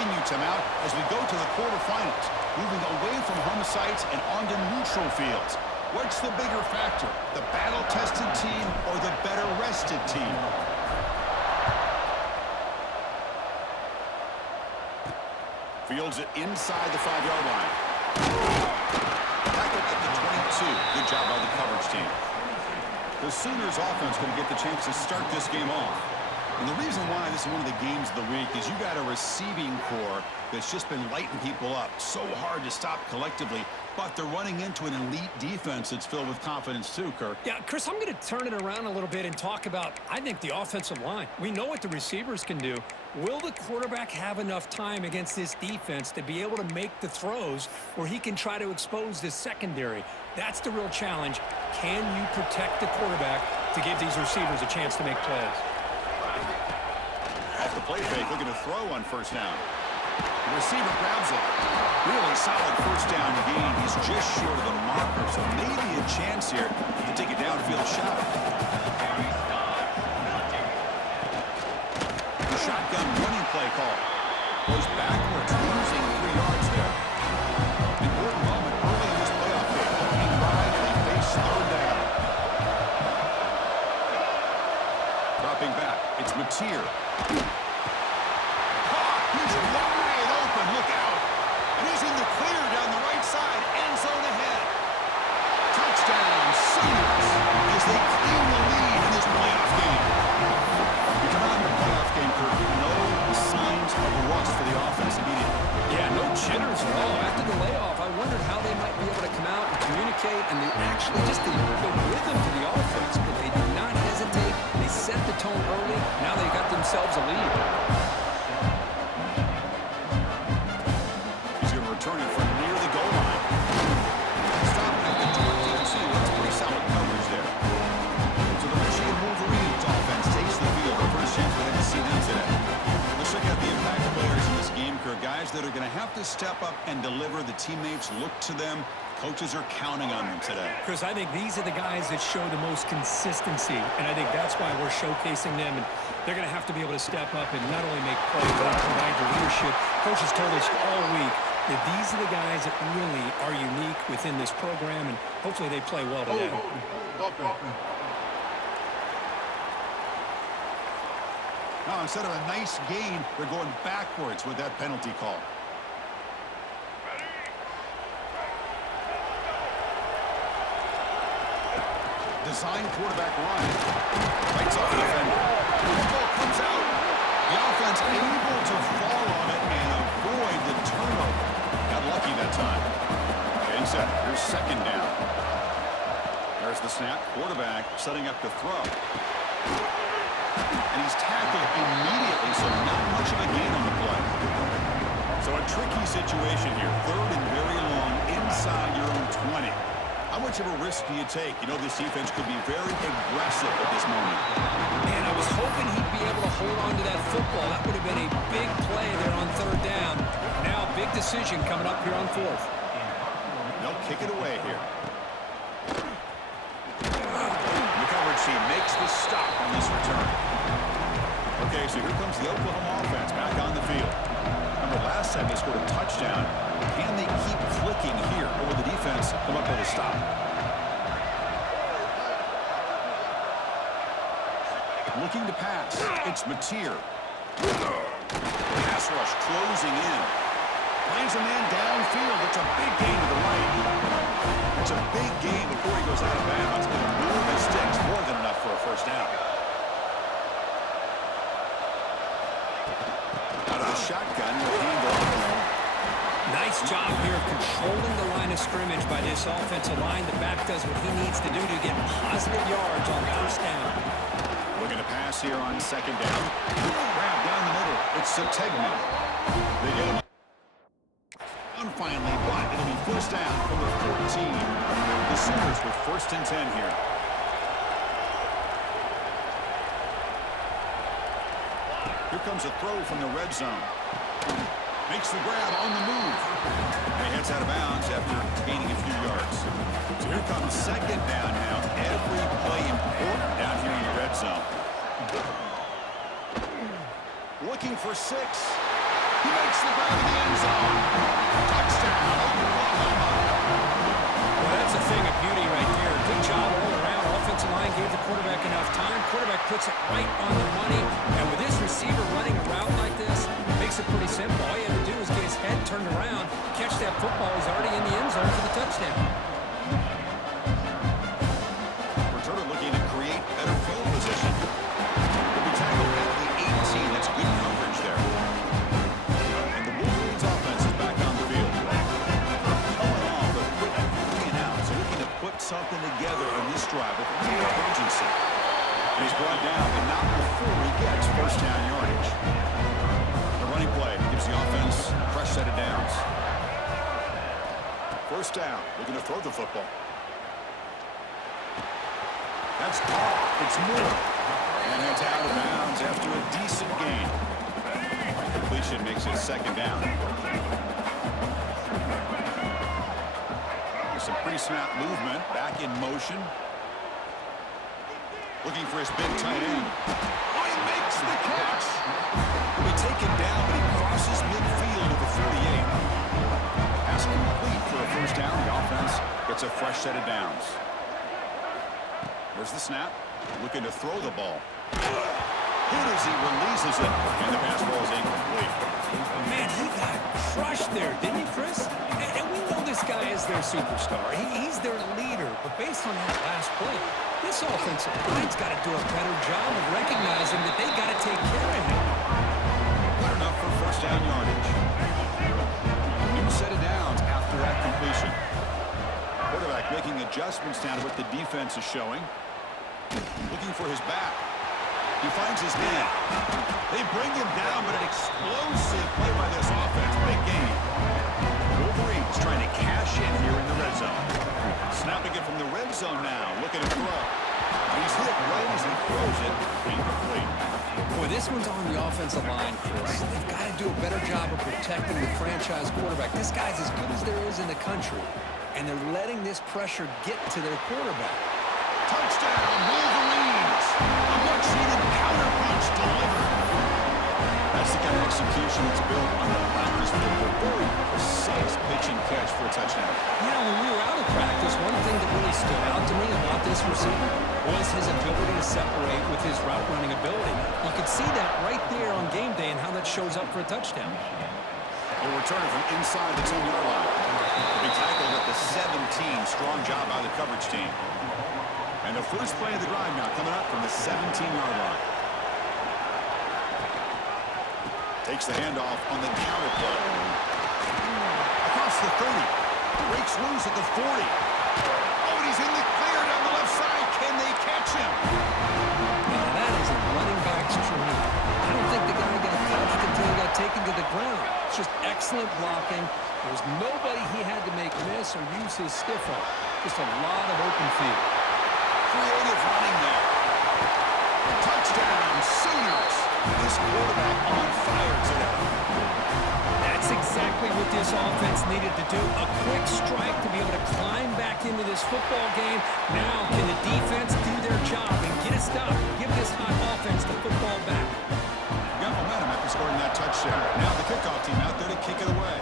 continue to mount as we go to the quarterfinals, moving away from home sites and onto neutral fields. What's the bigger factor, the battle-tested team or the better-rested team? Fields it inside the 5-yard line. Tackled at the 22. Good job by the coverage team. The Sooners offense going to get the chance to start this game off. And the reason why this is one of the games of the week is you got a receiving core that's just been lighting people up. So hard to stop collectively, but they're running into an elite defense that's filled with confidence too, Kirk. Yeah, Chris, I'm going to turn it around a little bit and talk about, I think, the offensive line. We know what the receivers can do. Will the quarterback have enough time against this defense to be able to make the throws where he can try to expose this secondary? That's the real challenge. Can you protect the quarterback to give these receivers a chance to make plays? Off the play fake, looking to throw on first down. The receiver grabs it. Really solid first down gain. He's just short of the marker, so maybe a chance here to take a downfield shot. The shotgun running play call. Goes backwards, losing 3 yards there. Important moment early in this playoff game. Opening drive, and they face third down. Dropping back, it's Mateer. He's wide open, look out. And he's in the clear down the right side, end zone ahead. Touchdown, Sooners, as they claim the lead in this playoff game. We come out in the playoff game, Kirk. No signs of rust for the offense immediately. Yeah, no jitters at all. After the layoff, I wondered how they might be able to come out and communicate, and actually just the rhythm to the offense, but they did not hesitate. They set the tone early. Now they got themselves a lead. Turning from near the goal line. Stop at the 22. That's pretty solid coverage there. So the Michigan Wolverines offense takes the field. The first chance we're going to see them today. Let's check out the impact players in this game, Kirk. Guys that are going to have to step up and deliver. The teammates look to them. Coaches are counting on them today. Chris, I think these are the guys that show the most consistency, and I think that's why we're showcasing them. And they're going to have to be able to step up and not only make plays, but provide the leadership. Coaches told us all week that these are the guys that really are unique within this program, and hopefully they play well today. Now, instead of a nice gain, they're going backwards with that penalty call. Design quarterback run. Fights off the defender. The ball comes out. The offense able to fall on it and avoid the turnover. Got lucky that time. Okay, set. Here's second down. There's the snap. Quarterback setting up the throw. And he's tackled immediately, so not much of a gain on the play. So a tricky situation here. Third and very long inside your own 20. How much of a risk do you take? You know this defense could be very aggressive at this moment. Man, I was hoping he'd be able to hold on to that football. That would have been a big play there on third down. Now a big decision coming up here on fourth. They'll kick it away here. The coverage team makes the stop on this return. Okay, so here comes the Oklahoma offense back on the field. Remember, last time they scored a touchdown. Can they keep clicking here, or will the defense come up with a stop? Looking to pass. It's Mateer. Pass rush closing in. Finds a man downfield. It's a big gain to the right. It's a big gain before he goes out of bounds. Move his sticks, more than enough for a first down. Out of the shotgun, hand off. Nice job here of controlling the line of scrimmage by this offensive line. The back does what he needs to do to get positive yards on first down. Looking to pass here on second down. Grab down the middle. It's Sategna. They get him. And finally, but it'll be first down from the 14. The Sooners with first and 10 here. Here comes a throw from the red zone. Makes the grab on the move. And he heads out of bounds after gaining a few yards. So here comes second down now. Every play important down here in the red zone. Looking for 6. He makes the grab in the end zone. Touchdown, Oklahoma. Well, that's a thing of beauty right there. Good job all around. Offensive line gave the quarterback enough time. Quarterback puts it right on the money. And with this receiver running around like this, makes it pretty simple. All you have to do is get his head turned around, catch that football. He's already in the end zone for the touchdown. Returner looking to create better field position. He'll be tackled at the 18. That's good coverage there. And the Wolverines offense is back on the field. Coming off a quick 3-and-out. So looking to put something together in this drive with real urgency. And he's brought down, but not before he gets first down yardage. The running play gives the offense a fresh set of downs. First down, looking to throw the football. That's caught. It's Moore. And it's out of bounds after a decent gain. Completion makes it second down. There's some pretty snap movement. Back in motion. Looking for his big tight end. Oh, he makes the catch. He'll be taken down, but he crosses midfield at the 48. Pass complete for a first down. The offense gets a fresh set of downs. There's the snap. Looking to throw the ball. Hit as he releases it. And the pass ball is incomplete. Man, he got crushed there, didn't he, Chris? And we know this guy is their superstar. He's their leader. But based on that last play, this offensive line's got to do a better job of recognizing that they got to take care of him. Good enough for first down yardage. New set of downs after that completion. Quarterback making adjustments down to what the defense is showing. Looking for his back. He finds his man. They bring him down, but an explosive play by this offense. Big game. Wolverines trying to cash in here in the red zone. Snapping it from the red zone now. Looking to throw. He's hit right as he throws it. Incomplete. Boy, this one's on the offensive line, Chris. They've got to do a better job of protecting the franchise quarterback. This guy's as good as there is in the country, and they're letting this pressure get to their quarterback. Touchdown, Wolverines! A much-needed counter punch delivered. That's the kind of execution that's built on the practice field. A very precise pitch and catch for a touchdown. You know, when we were out of practice, one thing that really stood out to me about this receiver was his ability to separate with his route running ability. You could see that right there on game day and how that shows up for a touchdown. He'll return it from inside the 10-yard line. He'll be tackled at the 17. Strong job by the coverage team. And the first play of the drive now coming up from the 17-yard line. Takes the handoff on the counter play. Across the 30. Breaks loose at the 40. Oh, and he's in the clear down the left side. Can they catch him? Now that is a running back's dream. I don't think the guy got touched until he got taken to the ground. It's just excellent blocking. There's nobody he had to make miss or use his stiff arm. Just a lot of open field. Creative running there. Touchdown, Sooners. This quarterback on fire today. That's exactly what this offense needed to do. A quick strike to be able to climb back into this football game. Now, can the defense do their job and get a stop? Give this hot offense the football back. Got momentum after scoring that touchdown. Now the kickoff team out there to kick it away.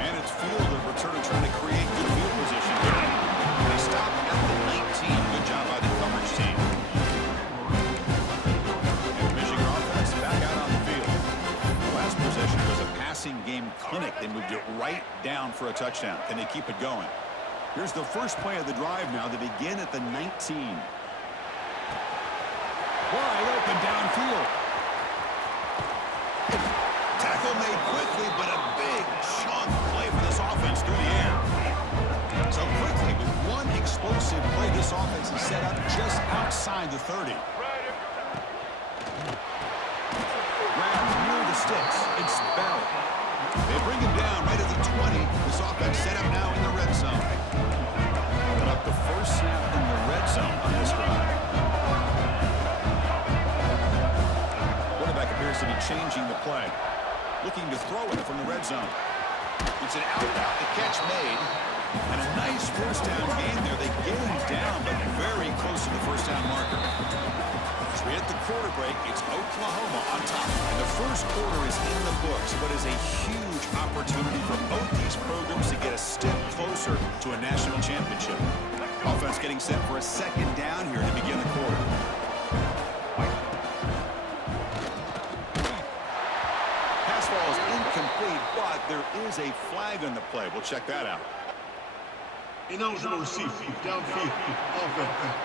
And it's fielder returning, trying to create good field position here. They stop at the 19. Good job by the coverage team. And the Michigan offense back out on the field. The last possession was a passing game clinic. They moved it right down for a touchdown. Can they keep it going? Here's the first play of the drive now. They begin at the 19. Wide open downfield. Tackle made quickly, but a big chunk play for this offense through the air. So quickly, with one explosive play, this offense is set up just outside the 30. Grabbed near the sticks. It's Bell. They bring him down right at the 20. This offense set up now in the red zone. Put up the first snap in the red zone on this drive. Quarterback appears to be changing the play. Looking to throw it from the red zone. It's an out route. The catch made. And a nice first down gain there. They get him down, but very close to the first down marker. As we hit the quarter break, it's Oklahoma on top. And the first quarter is in the books, but is a huge opportunity for both these programs to get a step closer to a national championship. Offense getting set for a second down here to begin the quarter. Pass ball is incomplete, but there is a flag on the play. We'll check that out. Ineligible receiver, downfield, offense.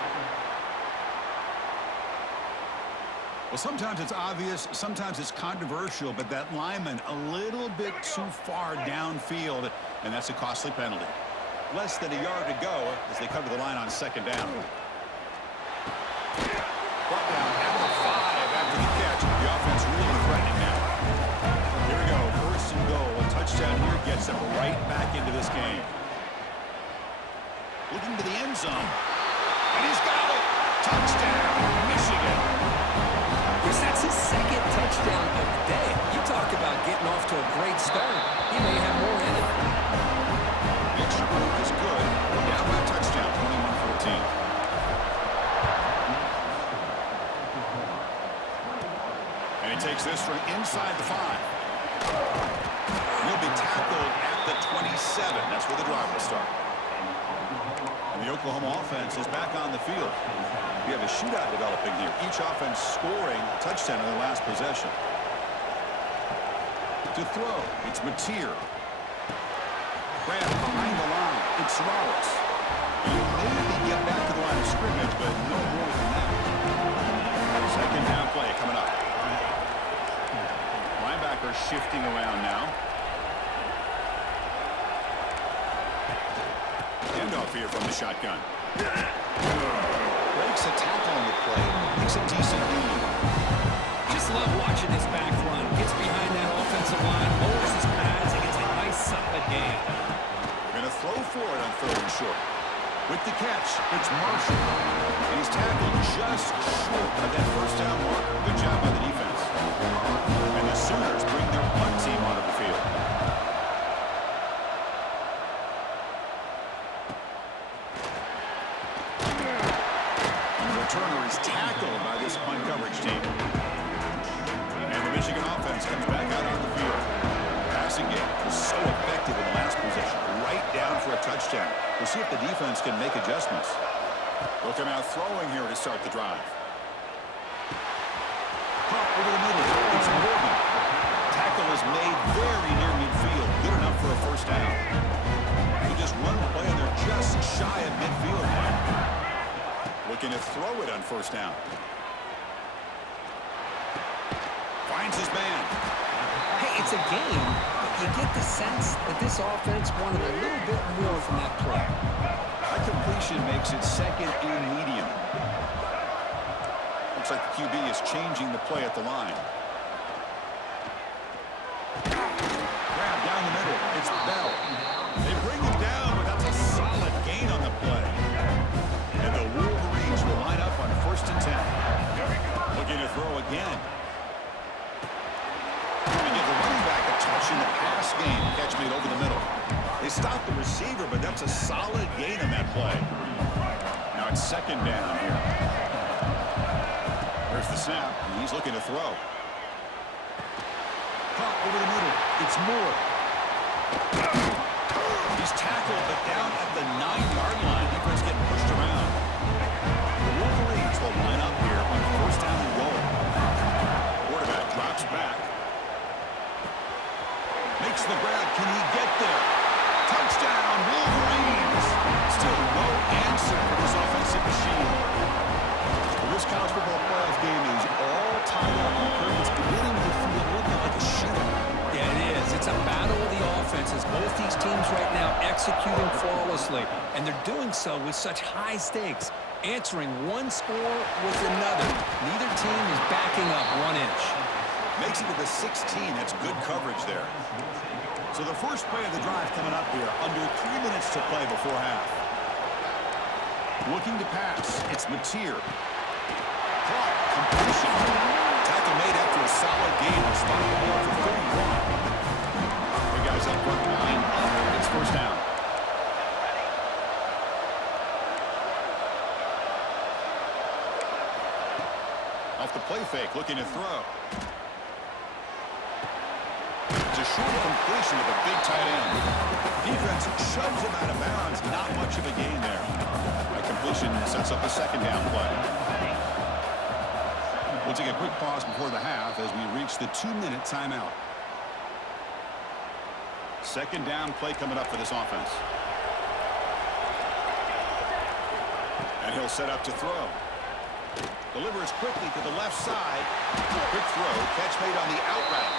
Well, sometimes it's obvious, sometimes it's controversial, but that lineman a little bit too far downfield, and that's a costly penalty. Less than a yard to go as they come to the line on second down. Brought down at the 5 after the catch. The offense really threatening now. Here we go, first and goal. A touchdown here gets them right back into this game. Looking to the end zone. And he's got it. Touchdown, Michigan. Chris, that's his second touchdown of the day. You talk about getting off to a great start. He may have more in it. Extra point is good. Down by a touchdown, 21-14. And he takes this from inside the 5. He'll be tackled at the 27. That's where the drive will start. And the Oklahoma offense is back on the field. We have a shootout developing here. Each offense scoring a touchdown in their last possession. To throw, it's Mateer. Grab behind the line, it's Roberts. You maybe get back to the line of scrimmage, but no more than that. Second down play coming up. Linebacker shifting around now. Handoff here from the shotgun. Breaks a tackle on the play. Makes a decent gain. Just love watching this back run. Gets behind that offensive line, lowers his pads, and gets a nice solid gain. Going to throw for it on 3rd and short. With the catch, it's Marshall. And he's tackled just short of that first down mark. Good job by the defense. And the Sooners bring their punt team onto the field. Turner is tackled by this punt coverage team. And the Michigan offense comes back out on the field. Passing game was so effective in the last possession. Right down for a touchdown. We'll see if the defense can make adjustments. They'll come out throwing here to start the drive. Pop over the middle. It's Morgan. Tackle is made very near midfield. Good enough for a first down. With just one play, and they're just shy of midfield now. Looking to throw it on first down. Finds his man. Hey, it's a game, but you get the sense that this offense wanted a little bit more from that play. High completion makes it second and medium. Looks like the QB is changing the play at the line. Grab down the middle. It's Bell. They bring him down, but that's a solid gain on the play. And the Wolverines will line up on 1st and 10. Looking to throw again. They give the running back a touch in the pass game. Catch made over the middle. They stop the receiver, but that's a solid gain on that play. Now it's second down here. There's the snap, and he's looking to throw. Pop over the middle. It's Moore. He's tackled, but down at the 9-yard line. Defense getting pushed around. The Wolverines will line up here on 1st down and goal. Quarterback drops back. Makes the grab. Can he get there? Touchdown, Wolverines. Still no answer for this offensive machine. Well, this college football playoff game is all tied up. It's beginning to feel a little like a shootout. Yeah, it is. It's a battle of the offenses. Both these teams right now executing flawlessly, and they're doing so with such high stakes, answering one score with another. Neither team is backing up 1 inch. Makes it to the 16. That's good coverage there. So the first play of the drive coming up here. Under 3 minutes to play before half. Looking to pass. It's Mateer. Caught. Completion. Tackle made after a solid gain. Spot the ball for 31. The guys up front line up. It's first down. Off the play fake, looking to throw. It's a short completion of the big tight end. Defense shoves him out of bounds. Not much of a gain there. A completion sets up a second down play. We'll take a quick pause before the half as we reach the 2-minute timeout. Second down play coming up for this offense. And he'll set up to throw. Delivers quickly to the left side. Quick throw. Catch made on the out route.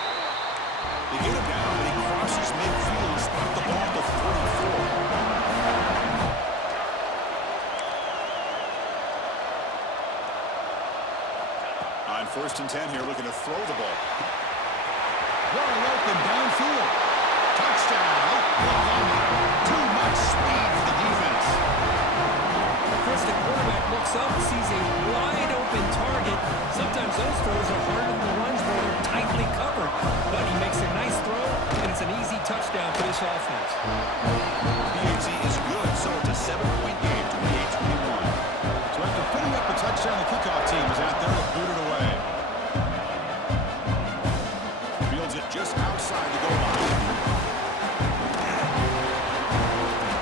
They get him down, but he crosses midfield and spot the ball to 44. On 1st and 10 here, looking to throw the ball. Wide open downfield. Touchdown. Too much speed for the defense. First, the quarterback looks up, sees a wide-open target. Sometimes those throws are harder than the ones where they're tightly covered. But he makes a nice throw, and it's an easy touchdown for this offense. BAT is good, so it's a 7-point game, 28-21. So after putting up a touchdown, the kickoff team is out there to boot it away. Fields it just outside the goal line.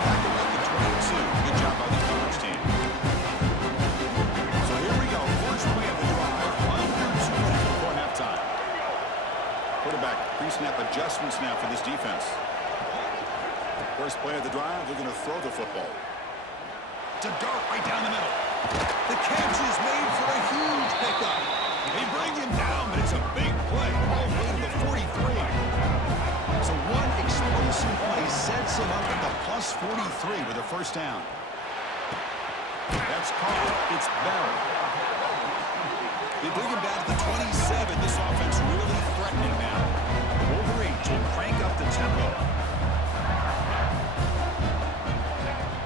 Back at the 22. Good job by the Cougars team. So here we go. First play of the drive. Under 2 minutes before halftime. Quarterback pre-snap adjustments now for this defense. First play of the drive, they're going to throw the football. To dart right down the middle. The catch is made for a huge pickup. They bring him down, but it's a big play. All the way to the 43. So one explosive play sets him up at the plus 43 with a first down. That's caught. It's Bell. They bring him down to the 27. This offense really threatening now. The Wolverines will crank up the tempo.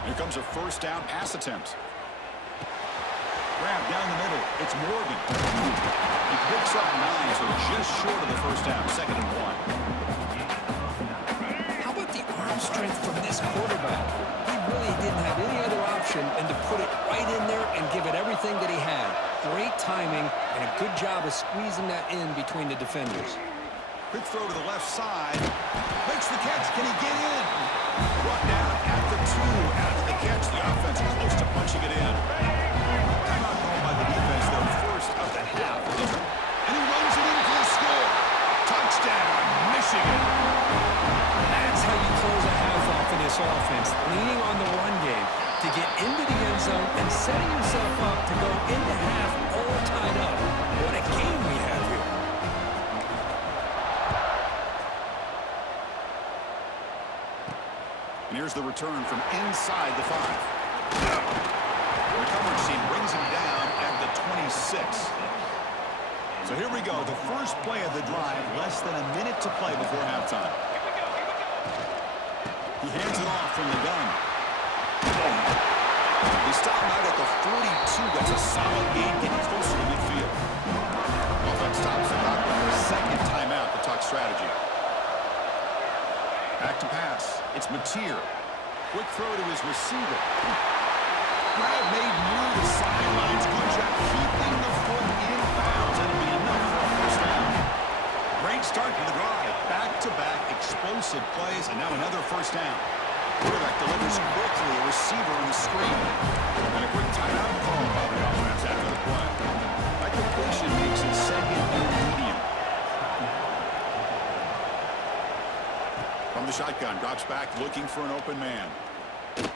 Here comes a first down pass attempt. Grab down the middle. It's Morgan. He picks up 9, so just short of the first down. 2nd and 1. How about the arm strength from this quarterback? He really didn't have any other option than to put it right in there and give it everything that he had. Great timing and a good job of squeezing that in between the defenders. Quick throw to the left side. Makes the catch. Can he get in? Brought down at the 2. After the catch, the offense close to punching it in. Timeout called by the defense, their first of the half. And he runs it in for the score. Touchdown, Michigan. That's how you close a half off in this offense, leaning on the run game to get into the end zone and setting yourself up to go into half all tied up. What a game we have here. And here's the return from inside the 5. The coverage team brings him down at the 26. So here we go, the first play of the drive, less than a minute to play before halftime. He hands it off from the gun. They stop him out at the 42. That's a solid gain, getting closer to midfield. Offense stops the clock with their second timeout to talk strategy. Back to pass. It's Mateer. Quick throw to his receiver. Grab made near the sidelines. Good job keeping the foot in bounds. That'll be enough for a first down. Great start to the drive. Back-to-back explosive plays, and now another first down. Quarterback delivers quickly. A receiver on the screen. And a quick timeout call by the offense after the play. That completion makes it 2nd and medium. From the shotgun, drops back, looking for an open man.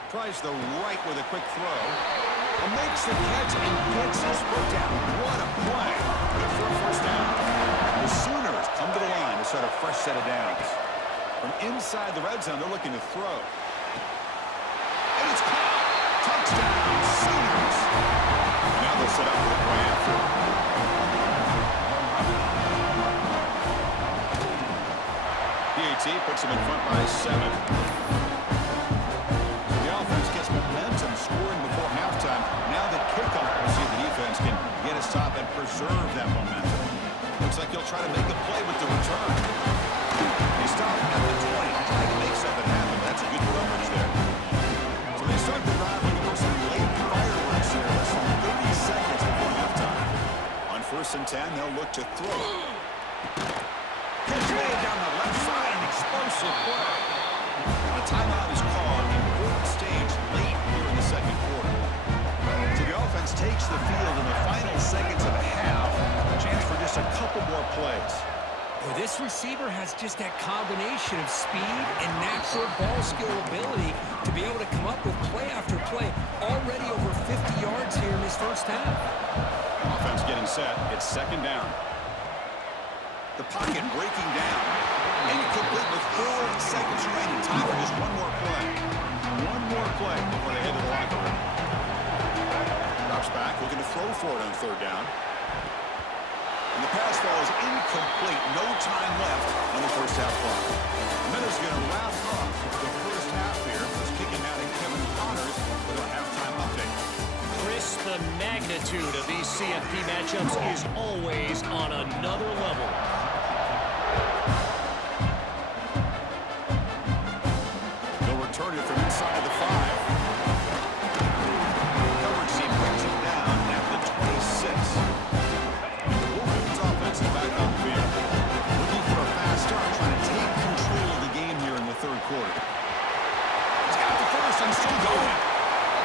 Tries the right with a quick throw. And makes the catch and gets his foot down. What a play. Good for a first down. The Sooners come to the line to start a fresh set of downs. From inside the red zone, they're looking to throw. And it's caught. Touchdown, Sooners. And now they'll set up for the play after. PAT puts him in front by 7. The offense gets momentum scoring before halftime. Now the kickoff, we'll see if the defense can get a stop and preserve that momentum. Looks like he'll try to make a play with the return. He stopped at the 20, trying to make something happen. That's a good coverage there. So they start the drive looking for some late fireworks here. Less than 30 seconds before halftime. On 1st first and 10, they'll look to throw. Catch made down the left side, an explosive play. A timeout is called, important stage late here in the second quarter. So the offense takes the field in the final seconds of a half. A chance for just a couple more plays. Well, this receiver has just that combination of speed and natural ball skill ability to be able to come up with play after play. Already over 50 yards here in this first half. Offense getting set. It's second down. The pocket breaking down. Incomplete with 4 seconds remaining. Time for just one more play. One more play before they head to the locker room. Drops back, looking to throw for it on third down. And the pass falls incomplete. No time left on the first half clock. The Miners going to wrap up the first half here. It's kicking out in Kevin Connors with a halftime update. Chris, the magnitude of these CFP matchups is always on another level. They'll return it from inside the 5. Coverage team brings him down at the 26. Back on the field. Looking for a fast start, trying to take control of the game here in the third quarter. He's got the first and still going.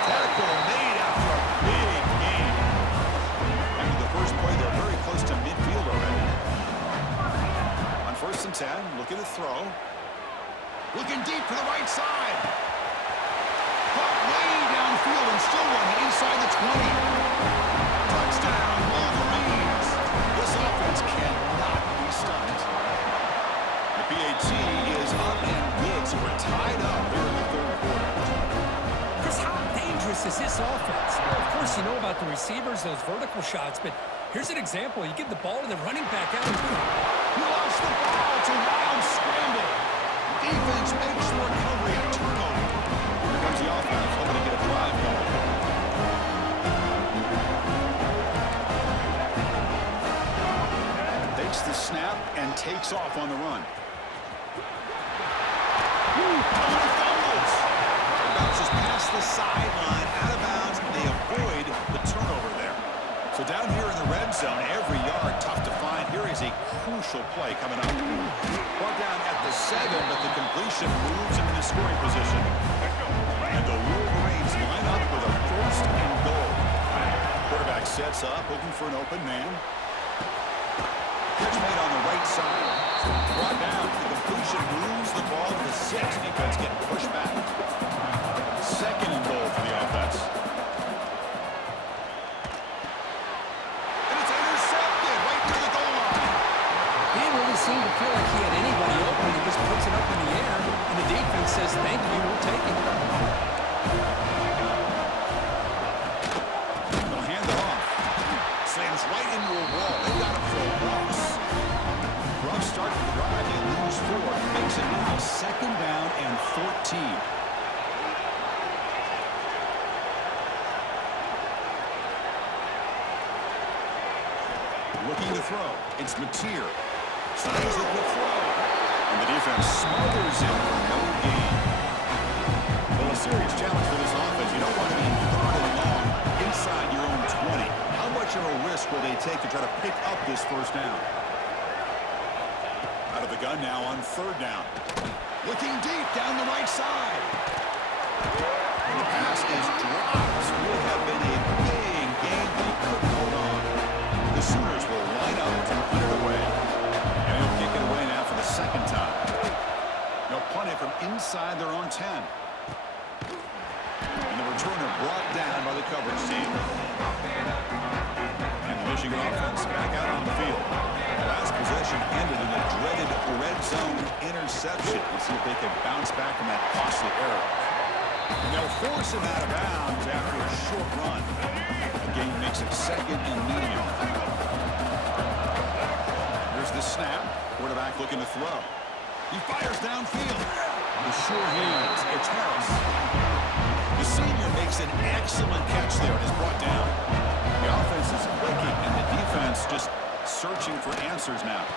Tackle made after a big game. After the first play, they're very close to midfield already. On first and 10, looking to throw. Looking deep to the right side. Caught way downfield and still running inside the 20. Touchdown, Wolverines. This offense cannot be stopped. The PAT is up and good, so we're tied up here in the third quarter. Chris, how dangerous is this offense? Well, of course, you know about the receivers, those vertical shots, but here's an example. You give the ball to the running back out. He lost the ball. It's a wild scramble. Defense makes the recovery, a turnover. Here comes the offense, hoping to get a drive going. Takes the snap and takes off on the run. Fumbles. It bounces past the sideline, out of bounds, and they avoid the turnover there. So down here in the red zone, every yard tough to find. Here is a crucial play coming up. Brought down at the 7, but the completion moves him into scoring position. And the Wolverines line up with a first and goal. Quarterback sets up, looking for an open man. Catch made on the right side. Brought down. The completion moves the ball to the 6. Defense getting pushed back. Second and goal for the offense. And it's intercepted right near the goal line. He didn't really seem to feel like he had anybody open. He just puts it up in the air, and the defense says, thank you, we'll take it. They'll hand it off. Slams right into a wall. They got him for a loss. Rough start to the drive. They lose 4. Makes it now second down and 14. Looking to throw. It's Mateer. Signs it with throw. And the defense smothers him for no gain. Well, a serious challenge for this offense. You don't want to be third and long inside your own 20. How much of a risk will they take to try to pick up this first down? Out of the gun now on third down. Looking deep down the right side. And the pass is dropped. Would have been a big game, but he couldn't hold on. The Sooners will line up to punt it away. And he'll kick it away now for the second time. They'll punt it from inside their own 10. And the returner brought down by the coverage team. And the Michigan offense back out on the field. The last possession ended in a dreaded red zone interception. Let's see if they can bounce back from that costly error. And they'll force him out of bounds after a short run. The game makes it second and medium. Here's the snap. Quarterback looking to throw. He fires downfield. The sure hands. It's Harris. The senior makes an excellent catch there and is brought down. The offense is clicking and the defense just searching for answers now.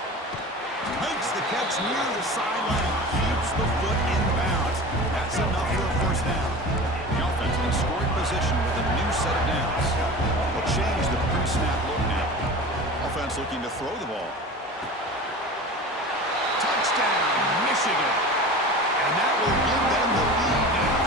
Makes the catch near the sideline and keeps the foot in bounds. That's enough for a first down. The offense in scoring position with a new set of downs. Will change the pre-snap look now. offense looking to throw the ball. Touchdown, Michigan. And that will give them the lead now.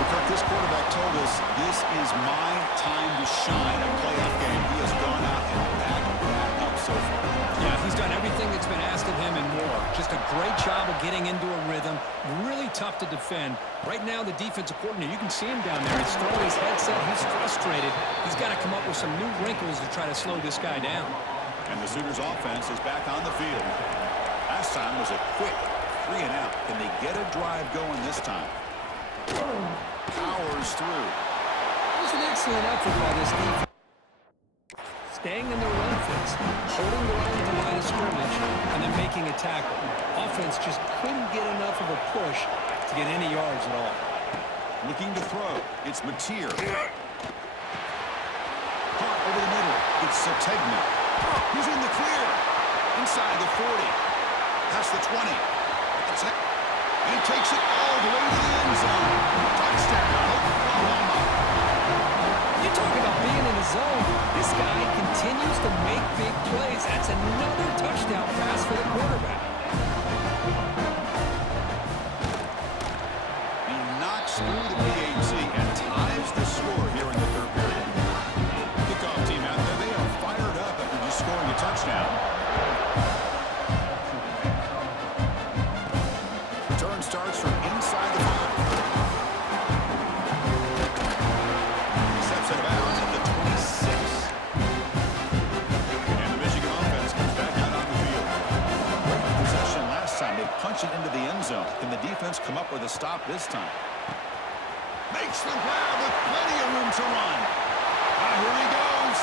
Because this quarterback told us this is my time to shine. A playoff game. He has gone out and backed that up so far. Yeah, he's done everything that's been asked of him and more. Just a great job of getting into a rhythm. Really tough to defend. Right now, the defensive coordinator, you can see him down there. He's throwing his headset. He's frustrated. He's got to come up with some new wrinkles to try to slow this guy down. And the Sooners offense is back on the field. Last time was a quick 3 and out. Can they get a drive going this time? Powers through. That was an excellent effort by this defense. Staying in their run fits, holding their own at the line of scrimmage, and then making a tackle. Offense just couldn't get enough of a push to get any yards at all. Looking to throw. It's Mateer. Caught over the middle. It's Sategna. He's in the clear. Inside the 40. Past the 20. And he takes it all the way to the end zone. Touchdown, Oklahoma. You talk about being in the zone. This guy continues to make big plays. That's another touchdown pass for the quarterback. He knocks through the PAT and ties the score here in the third period. Kickoff team out there. They are fired up after just scoring a touchdown. Return starts from inside the 5. He steps out of bounds at the 26. And the Michigan offense comes back out on the field. Great possession last time. They punch it into the end zone. Can the defense come up with a stop this time? Makes the grab with plenty of room to run. Here he goes.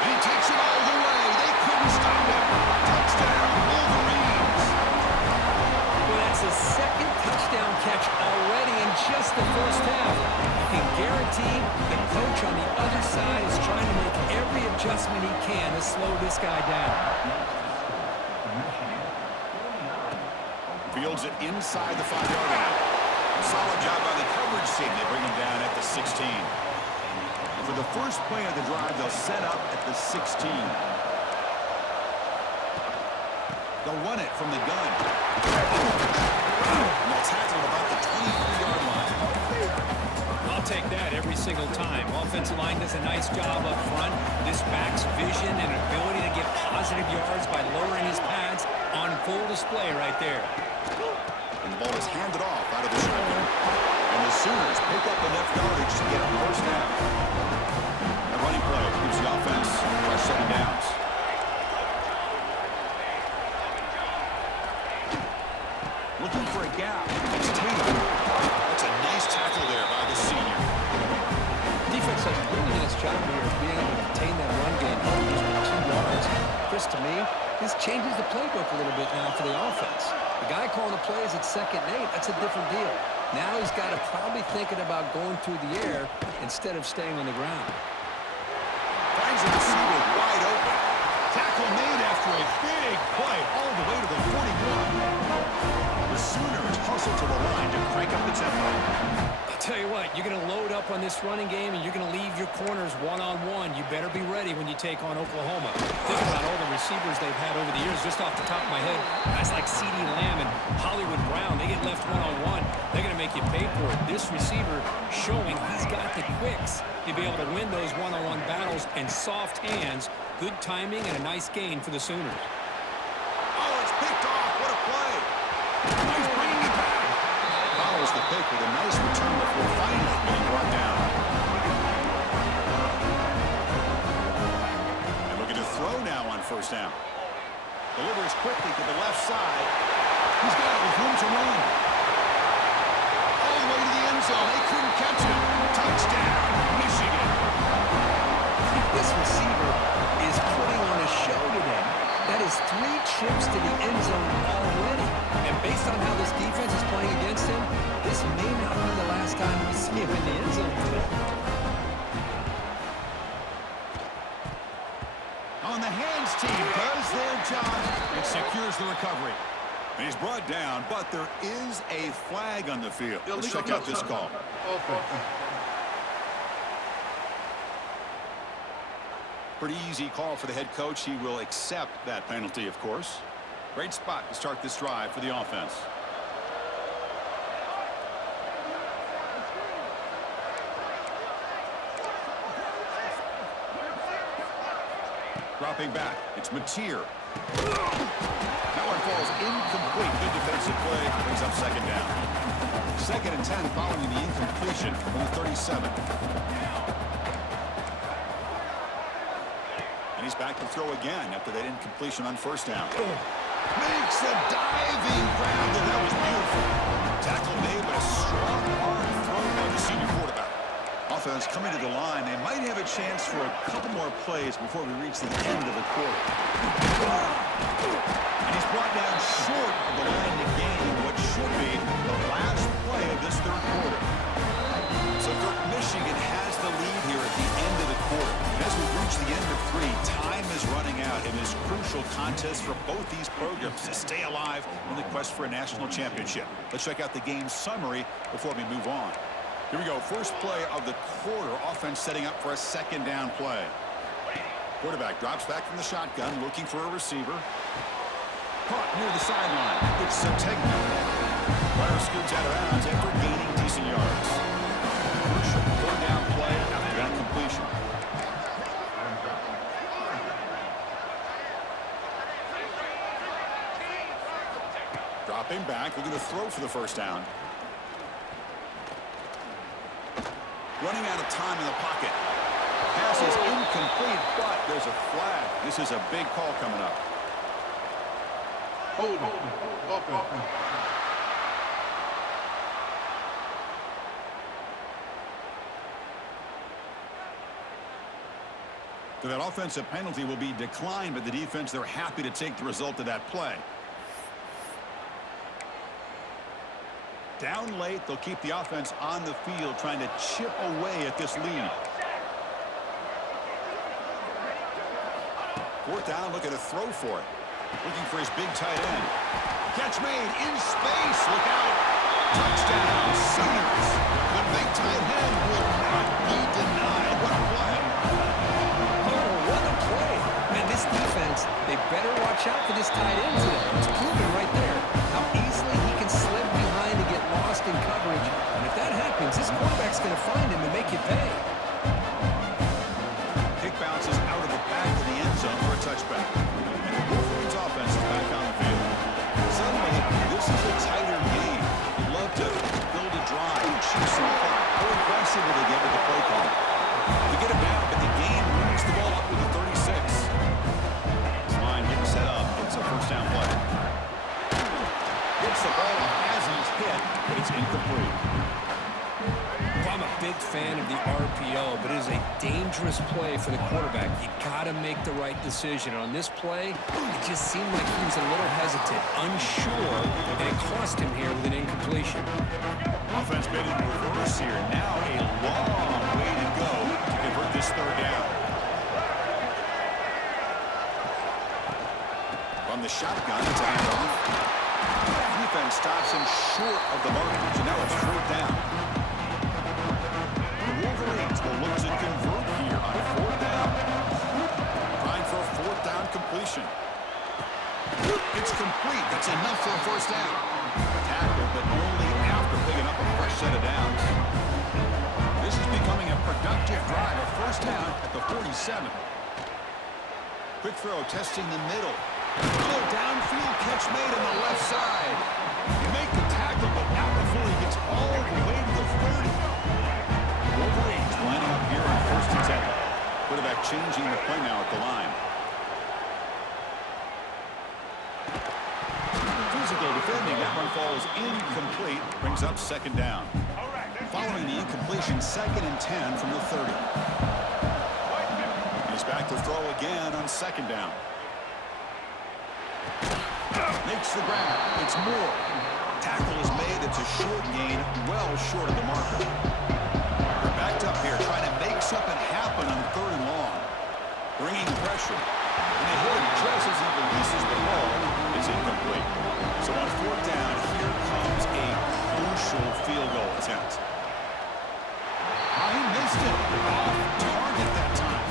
And he takes it all the way. They couldn't stop him. Touchdown, Wolverines. Well, that's his second touchdown catch already in just the first half. You can guarantee the coach on the other side is trying to make every adjustment he can to slow this guy down. Fields it inside the 5-yard line. Solid job by the coverage team. They bring him down at the 16. For the first play of the drive, they'll set up at the 16. They'll run it from the gun. And they'll tackle it about the 23-yard line. I'll take that every single time. Offensive line does a nice job up front. This back's vision and ability to get positive yards by lowering his pads on full display right there. And the ball is handed off out of the shotgun. And the Sooners pick up enough yardage to get a first down. A running play gives the offense fresh set of downs. Looking for a gap. It's Tatum. That's a nice tackle there by the senior. Defense does a really nice job here of being able to contain that run game just for 2 yards. Chris, to me, this changes the playbook a little bit now for the offense. The guy calling the plays at 2nd and 8, that's a different deal. Now he's got to probably thinking about going through the air instead of staying on the ground. Finds the receiver wide open. Tackle made after a big play all the way to the 41. The Sooners hustle to the line to crank up the tempo. I'll tell you what, you're going to load up on this running game and you're going to leave your corners one-on-one. You better be ready when you take on Oklahoma. Think about all the receivers they've had over the years, just off the top of my head. Guys like CeeDee Lamb and Hollywood Brown, they get left one-on-one. They're going to make you pay for it. This receiver showing he's got the quicks to be able to win those one-on-one battles and soft hands. Good timing and a nice gain for the Sooners. Oh, it's picked off. What a play. He's bringing it back. Follows the pick with a nice return before finally being brought down. And looking to throw now on first down. Delivers quickly to the left side. He's got it with room to run. All the way to the end zone. They couldn't catch him. Touchdown, Michigan. This receiver is putting on a show today. That is 3 trips to the end zone already. And based on how this defense is playing against him, this may not be the last time we see him in the end zone today. On the hands team does their job and secures the recovery. And he's brought down, but there is a flag on the field. Let's check out this call. Pretty easy call for the head coach. He will accept that penalty, of course. Great spot to start this drive for the offense. Dropping back. It's Mateer. That one falls incomplete. Good defensive play. Brings up second down. 2nd and 10 following the incompletion from the 37. And he's back to throw again after that incompletion on first down. Makes a diving grab. That was beautiful. Tackle made, but a strong arm throw by the senior quarterback. Offense coming to the line. They might have a chance for a couple more plays before we reach the end of the quarter. And he's brought down short of the line to gain what should be the last play of this third quarter. So Michigan has the lead here at the end of the quarter. And as we reach the end of 3, time is running out in this crucial contest for both these programs to stay alive in the quest for a national championship. Let's check out the game summary before we move on. Here we go. First play of the quarter. Offense setting up for a second down play. Quarterback drops back from the shotgun, looking for a receiver. Caught near the sideline. It's Sategna. Runner scoots out of bounds after gaining decent yards. Crucial third down play after that completion. Dropping back, looking to throw for the first down. Running out of time in the pocket. Pass is incomplete, but there's a flag. This is a big call coming up. Hold it. Offense. So that offensive penalty will be declined, but the defense, they're happy to take the result of that play. Down late, they'll keep the offense on the field trying to chip away at this lead. Fourth down, looking to throw for it. Looking for his big tight end. Catch made in space. Look out. Touchdown, Sooners. The big tight end will not be denied. What a play. Oh, what a play. Man, this defense, they better watch out for this tight end today. It's proven right there how easily he can slip behind and get lost in coverage. And if that happens, this quarterback's going to find him and make you pay. Kick bounces out of the back of the end zone for a touchback. And the Wolverines offense is back on the field. Suddenly, this is a tighter game. You'd love to build a drive and shoot some clock. How aggressive will they get with the play call? They get it down, but the game moves the ball up with the 36. This line getting set up. It's a first down play. Gets the ball as he's hit, but it's incomplete. I'm a big fan of the RPO, but it is a dangerous play for the quarterback. You got to make the right decision. On this play, it just seemed like he was a little hesitant, unsure, and it cost him here with an incompletion. Offense made in reverse here. Now a long way to go to convert this third down. From the shotgun, it's a handoff. Defense stops him short of the mark, so now it's fourth down. Wolverines will look to convert here on fourth down. Trying for a fourth down completion. It's complete. That's enough for a first down. Tackle, but only after picking up a fresh set of downs. This is becoming a productive drive. A first down at the 47. Quick throw, testing the middle. Oh, downfield catch made on the left side. You make the tackle, but not before he gets all the way to the 30. Wolverines lining up here on first and 10. Quarterback changing the play now at the line. Physical defending. That one falls incomplete. Brings up second down. Following the incompletion, 2nd and 10 from the 30. He's back to throw again on second down. Makes the grab. It's Moore. Tackle is made. It's a short gain, well short of the marker. They're backed up here, trying to make something happen on third and long. Bringing pressure. And they hit him just as he releases the ball. It's incomplete. So on fourth down, here comes a crucial field goal attempt. He missed it. Off target that time.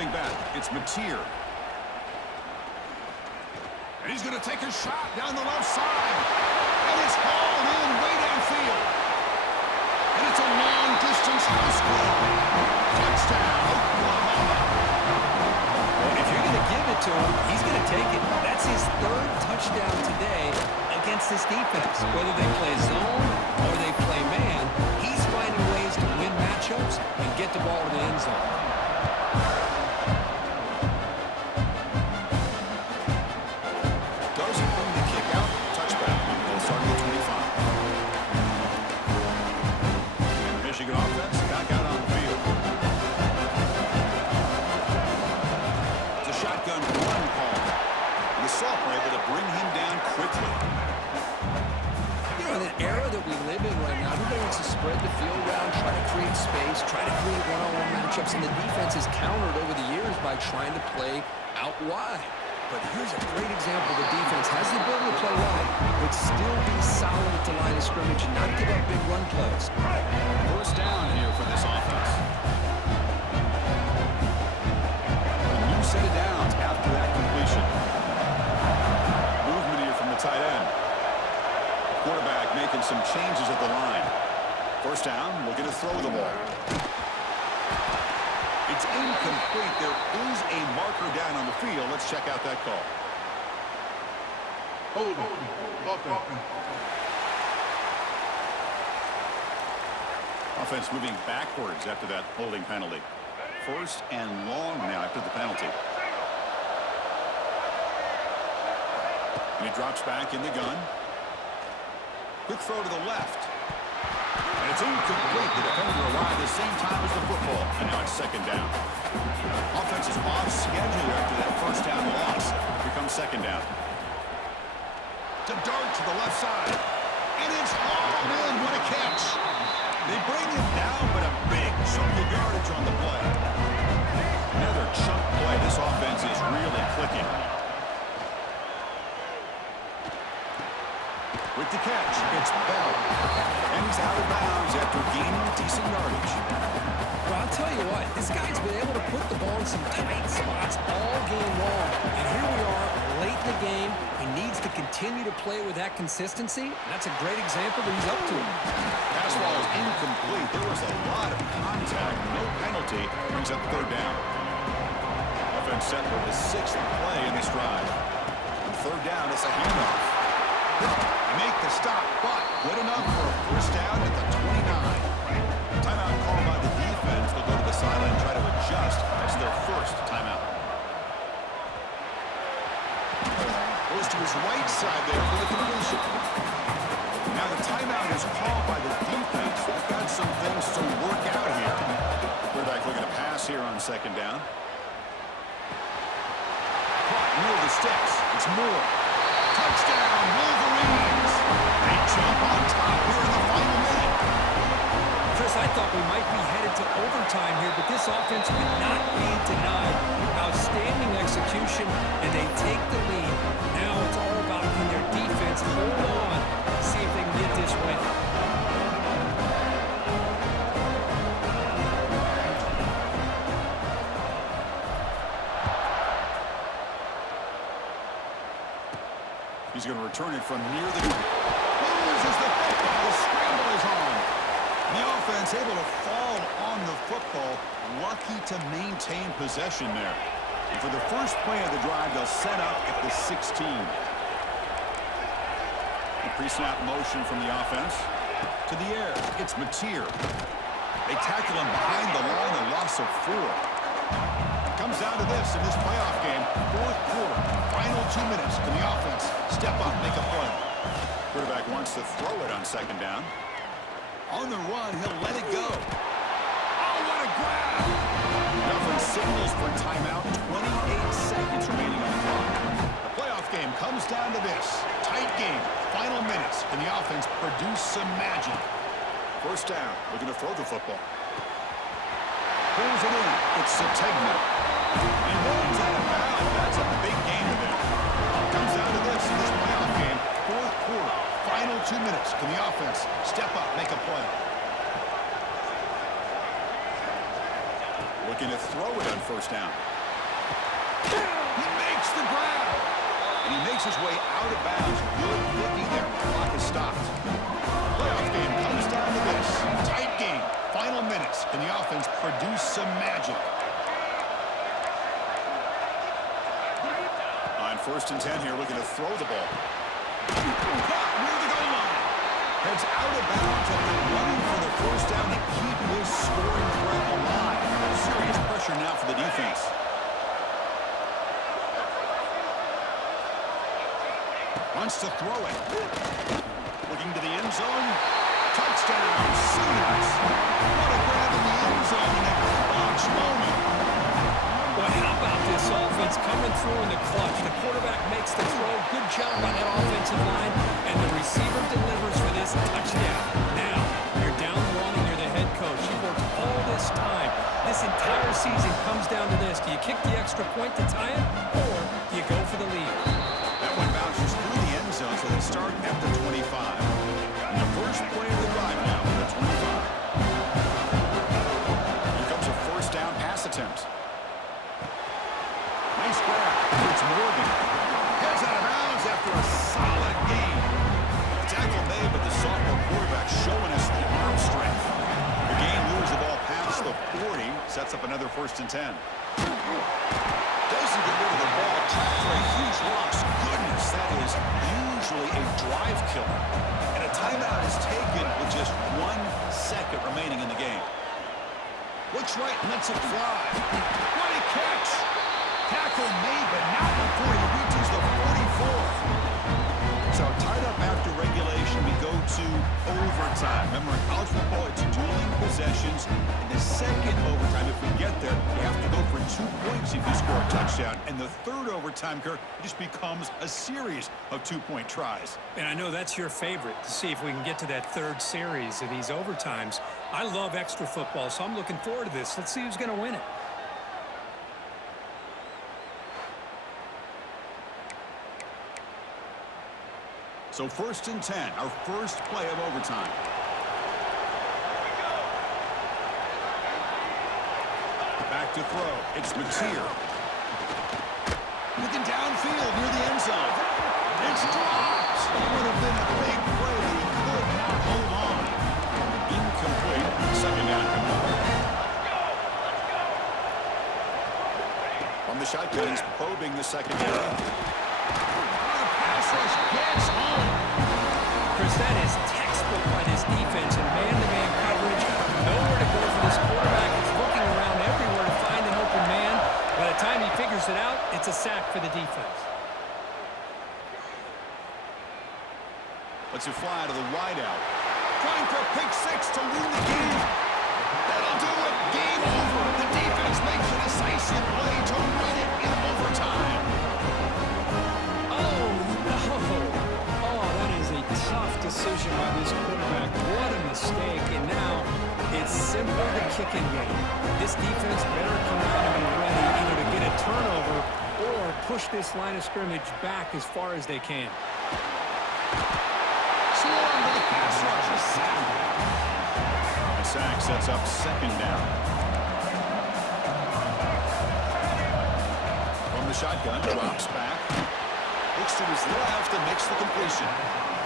Stepping back, it's Mateer. And he's going to take a shot down the left side. And it's hauled in way downfield. And it's a long-distance high school. Touchdown, Oklahoma. Well, if you're going to give it to him, he's going to take it. That's his third touchdown today against this defense. Whether they play zone or they play man, he's finding ways to win matchups and get the ball to the end zone. Doesn't bring the kick out. Touchback. They'll start at the 25. And the Michigan offense back out on the field. It's a shotgun run call. And the Salt were able to bring him down quickly. You know, in an era that we live in right now, everybody wants to spread the field around, try to create space, try to create one-on-one matchups, and the defense has countered over the years by trying to play out wide. But here's a great example. The defense has the ability to play wide, but still be solid at the line of scrimmage and not give up big run plays. First down here for this offense. A new set of downs after that completion. Movement here from the tight end. Quarterback making some changes at the line. First down, looking to throw the ball. It's incomplete. There is a marker down on the field. Let's check out that call. Hold on. Offense. Offense moving backwards after that holding penalty. First and long now after the penalty. And he drops back in the gun. Quick throw to the left. And it's incomplete. The defender arrived at the same time as the football. And now it's second down. Offense is off schedule after that first down loss. Here comes second down. To dart to the left side. And it's hauled in. What a catch. They bring him down, but a big chunk of yardage on the play. Another chunk play. This offense is really clicking. With the catch, it's Bell. And he's out of bounds after gaining decent yardage. Well, I'll tell you what, this guy's been able to put the ball in some tight spots all game long. And here we are, late in the game. He needs to continue to play with that consistency. And that's a great example that he's up to it. Pass ball is incomplete. There was a lot of contact. No penalty. Brings up third down. Offense set for the sixth play in this drive. On third down, it's a handoff. Make the stop, but good enough for a first down at the 29. Timeout called by the defense. They'll go to the sideline and try to adjust. That's their first timeout. Goes to his right side there for the completion. Now the timeout is called by the defense. They've got some things to work out here. Quarterback looking to pass here on second down. Caught near the sticks. It's Moore. Touchdown, Wolverines! They jump on top here in the final minute. Chris, I thought we might be headed to overtime here, but this offense would not be denied. Outstanding execution, and they take the lead. Now it's all about can their defense hold on to see if they can get this win. He's going to return it from near the goal. Loses the football. The scramble is on. The offense able to fall on the football. Lucky to maintain possession there. And for the first play of the drive, they'll set up at the 16. The pre-snap motion from the offense. To the air. It's Mateer. They tackle him behind the line, a loss of 4. Comes down to this in this playoff game. Fourth quarter, final 2 minutes. Can the offense step up, make a play? Quarterback wants to throw it on second down. On the run, he'll let it go. Oh, what a grab! The offense signals for timeout. 28 seconds remaining on the clock. The playoff game comes down to this. Tight game, final minutes. Can the offense produce some magic? First down, looking to throw the football. Pulls it in. It's Sategna. He runs out of bounds. That's a big game to them. Comes down to this in this playoff game. Fourth quarter, final 2 minutes. Can the offense step up, make a play? Looking to throw it on first down. He makes the grab. And he makes his way out of bounds. Good thinking there. Clock is stopped. Playoff game comes down to this. Tight game. Final minutes. Can the offense produce some magic? On 1st and 10 here, looking to throw the ball. Caught near the goal line. Heads out of bounds after running for the 1st down to keep this scoring threat alive. Serious pressure now for the defense. Wants to throw it. Looking to the end zone. Touchdown, Sooners. What a grab in the end zone in a clutch moment. Well, how about this offense coming through in the clutch? The quarterback makes the throw. Good job by that offensive line. And the receiver delivers for this touchdown. Now, you're down one and you're the head coach. You've worked all this time. This entire season comes down to this. Do you kick the extra point to tie it, or do you go for the lead? That one bounces through the end zone, so they start at the 25. And the first play of the drive now at the 25. Here comes a 1st down pass attempt. Nice grab. It's Morgan. Heads out of bounds after a solid gain. Tackle made, but the sophomore quarterback showing us the arm strength. The game moves the ball past the 40, sets up another 1st and 10. Doesn't get rid of the ball, trapped for a huge loss. Goodness, that is usually a drive killer. And a timeout is taken with just 1 second remaining in the game. Looks right, lets it fly. What a catch! Tackle made, but not before he reaches the 44. So tied up after regulation, we go to overtime. Remember, in college football, it's dueling possessions. In the 2nd overtime, if we get there, you have to go for 2 points if you score a touchdown. And the 3rd overtime, Kirk, it just becomes a series of 2-point tries. And I know that's your favorite, to see if we can get to that 3rd series of these overtimes. I love extra football, so I'm looking forward to this. Let's see who's going to win it. So 1st and 10, our first play of overtime. Back to throw. It's Mateer. Looking downfield near the end zone. It's dropped. It would have been a big play, but he could not hold on. Incomplete. 2nd down. From the shotgun, he's probing the secondary. Gets home. Chris, that is textbook by this defense and man-to-man coverage. Nowhere to go for this quarterback. He's looking around everywhere to find an open man. By the time he figures it out, it's a sack for the defense. Lets it fly to the wideout. Trying for a pick 6 to win the game. That'll do it. Game over. The defense makes a decisive play to win it in overtime. Decision by this quarterback. What a mistake. And now it's simply the kicking game. This defense better come out and be ready either to get a turnover or push this line of scrimmage back as far as they can. Swarm to the pass rush. A sack. The sack sets up 2nd down. From the shotgun, drops back. Looks to his left and makes the completion.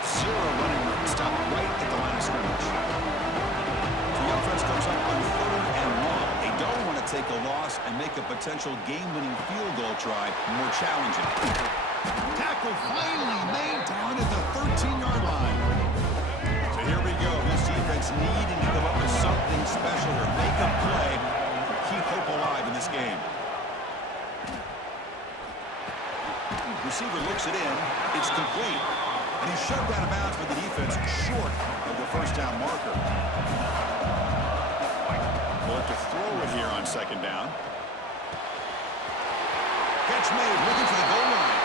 0 running room, stopped right at the line of scrimmage. The offense comes up on 3rd and 1. They don't want to take a loss and make a potential game-winning field goal try more challenging. Tackle finally made down at the 13-yard line. So here we go. This defense needing to come up with something special here. Make a play. Keep hope alive in this game. Receiver looks it in. It's complete. And he's shoved out of bounds for the defense short of the 1st down marker. We'll have to throw it here on 2nd down. Catch made, looking for the goal line.